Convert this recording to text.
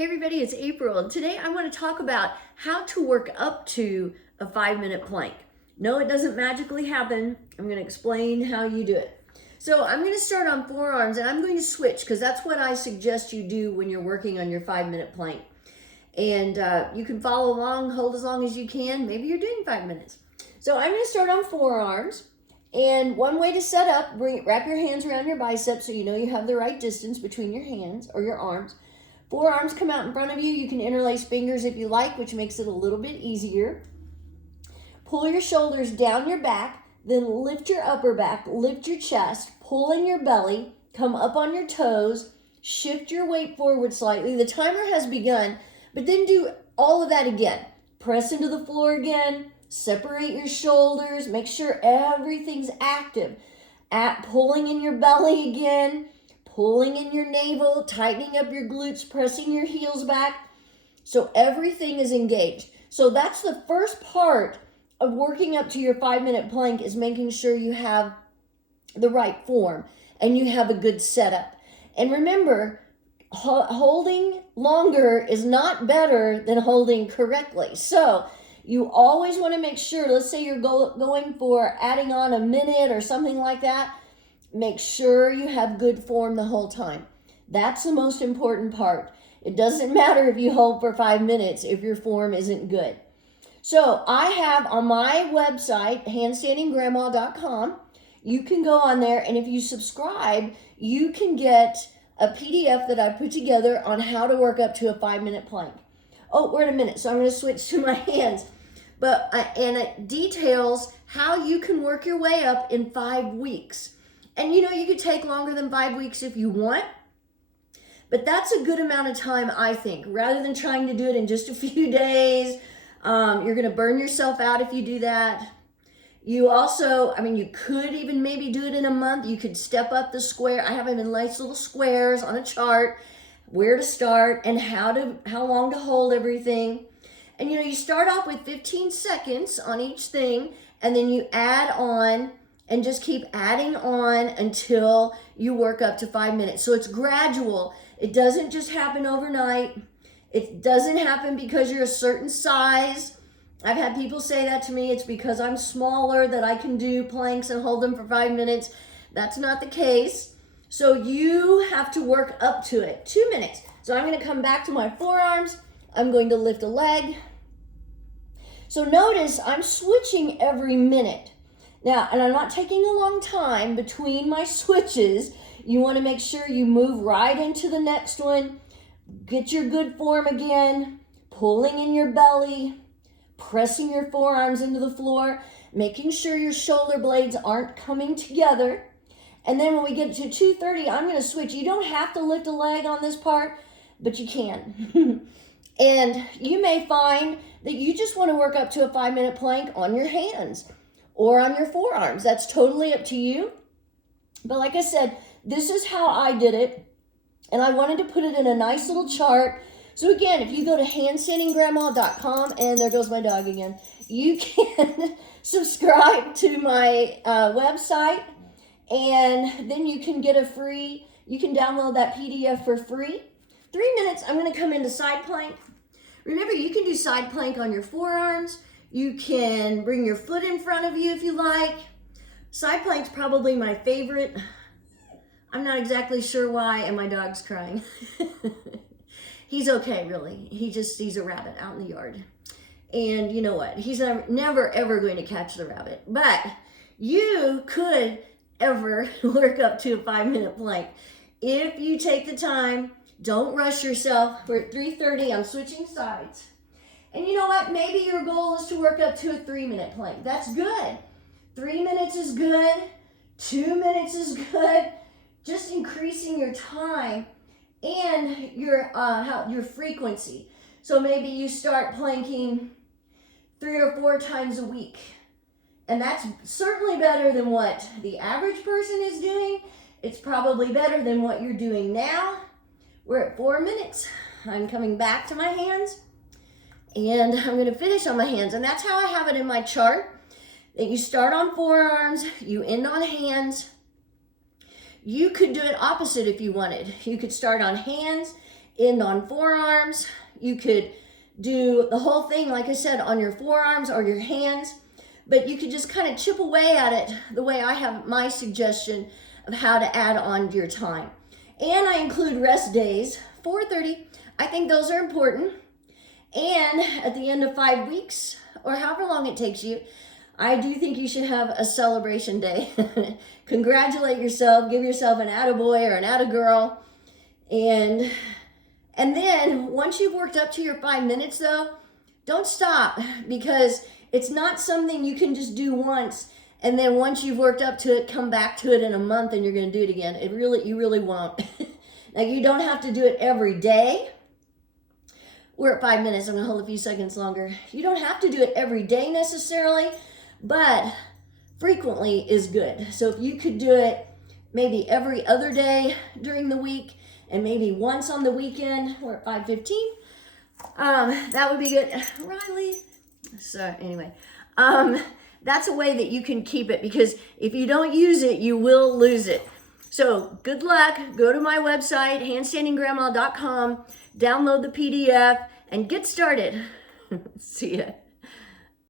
Hey everybody, it's April, and today I want to talk about how to work up to a 5-minute plank. No, it doesn't magically happen. I'm going to explain how you do it. So I'm going to start on forearms, and I'm going to switch because that's what I suggest you do when you're working on your 5-minute plank. And you can follow along, hold as long as you can. Maybe you're doing 5 minutes. So I'm going to start on forearms. And one way to set up, wrap your hands around your biceps so you know you have the right distance between your hands or your arms. Forearms come out in front of you. You can interlace fingers if you like, which makes it a little bit easier. Pull your shoulders down your back, then lift your upper back, lift your chest, pull in your belly, come up on your toes, shift your weight forward slightly. The timer has begun, but then do all of that again. Press into the floor again, separate your shoulders, make sure everything's active. Pulling in your belly again, pulling in your navel, tightening up your glutes, pressing your heels back. So everything is engaged. So that's the first part of working up to your 5-minute plank, is making sure you have the right form and you have a good setup. And remember, holding longer is not better than holding correctly. So you always want to make sure, let's say you're going for adding on a minute or something like that, make sure you have good form the whole time. That's the most important part. It doesn't matter if you hold for 5 minutes if your form isn't good. So I have on my website, handstandinggrandma.com, you can go on there, and if you subscribe, you can get a PDF that I put together on how to work up to a 5-minute plank. Oh, wait a minute. So I'm going to switch to my hands. And it details how you can work your way up in 5 weeks. And you could take longer than 5 weeks if you want, but that's a good amount of time, I think, rather than trying to do it in just a few days. You're going to burn yourself out if you do that. You also, you could even maybe do it in a month. You could step up the square. I have them in nice little squares on a chart, where to start and how long to hold everything. And you start off with 15 seconds on each thing, and then you add on and just keep adding on until you work up to 5 minutes. So it's gradual. It doesn't just happen overnight. It doesn't happen because you're a certain size. I've had people say that to me. It's because I'm smaller that I can do planks and hold them for 5 minutes. That's not the case. So you have to work up to it. 2 minutes. So I'm going to come back to my forearms. I'm going to lift a leg. So notice I'm switching every minute. Now, and I'm not taking a long time between my switches. You want to make sure you move right into the next one. Get your good form again. Pulling in your belly. Pressing your forearms into the floor. Making sure your shoulder blades aren't coming together. And then when we get to 2:30, I'm going to switch. You don't have to lift a leg on this part, but you can. And you may find that you just want to work up to a 5-minute plank on your hands or on your forearms. That's totally up to you. But like I said, this is how I did it. And I wanted to put it in a nice little chart. So again, if you go to handstandinggrandma.com, and there goes my dog again, you can subscribe to my website, and then you can get you can download that PDF for free. 3 minutes, I'm going to come into side plank. Remember, you can do side plank on your forearms. You can bring your foot in front of you if you like. Side plank's probably my favorite. I'm not exactly sure why, and my dog's crying. He's okay, really. He's a rabbit out in the yard. And you know what? He's never ever going to catch the rabbit. But you could ever work up to a 5-minute plank if you take the time. Don't rush yourself. We're at 3:30. I'm switching sides. And you know what? Maybe your goal is to work up to a 3-minute plank. That's good. 3 minutes is good. 2 minutes is good. Just increasing your time and your frequency. So maybe you start planking 3 or 4 times a week. And that's certainly better than what the average person is doing. It's probably better than what you're doing now. We're at 4 minutes. I'm coming back to my hands. And I'm going to finish on my hands. And that's how I have it in my chart. That you start on forearms, you end on hands. You could do it opposite if you wanted. You could start on hands, end on forearms. You could do the whole thing, like I said, on your forearms or your hands, but you could just kind of chip away at it the way I have my suggestion of how to add on to your time. And I include rest days, 4:30. I think those are important. And at the end of 5 weeks, or however long it takes you, I do think you should have a celebration day. Congratulate yourself, give yourself an attaboy or an attagirl. And then once you've worked up to your 5 minutes though, don't stop, because it's not something you can just do once and then once you've worked up to it, come back to it in a month and you're going to do it again. You really won't. Now, you don't have to do it every day. We're at 5 minutes. I'm going to hold a few seconds longer. You don't have to do it every day necessarily, but frequently is good. So if you could do it maybe every other day during the week and maybe once on the weekend, we're at 5:15. That would be good. Riley. So anyway, that's a way that you can keep it, because if you don't use it, you will lose it. So good luck. Go to my website, handstandinggrandma.com, download the PDF, and get started. See ya.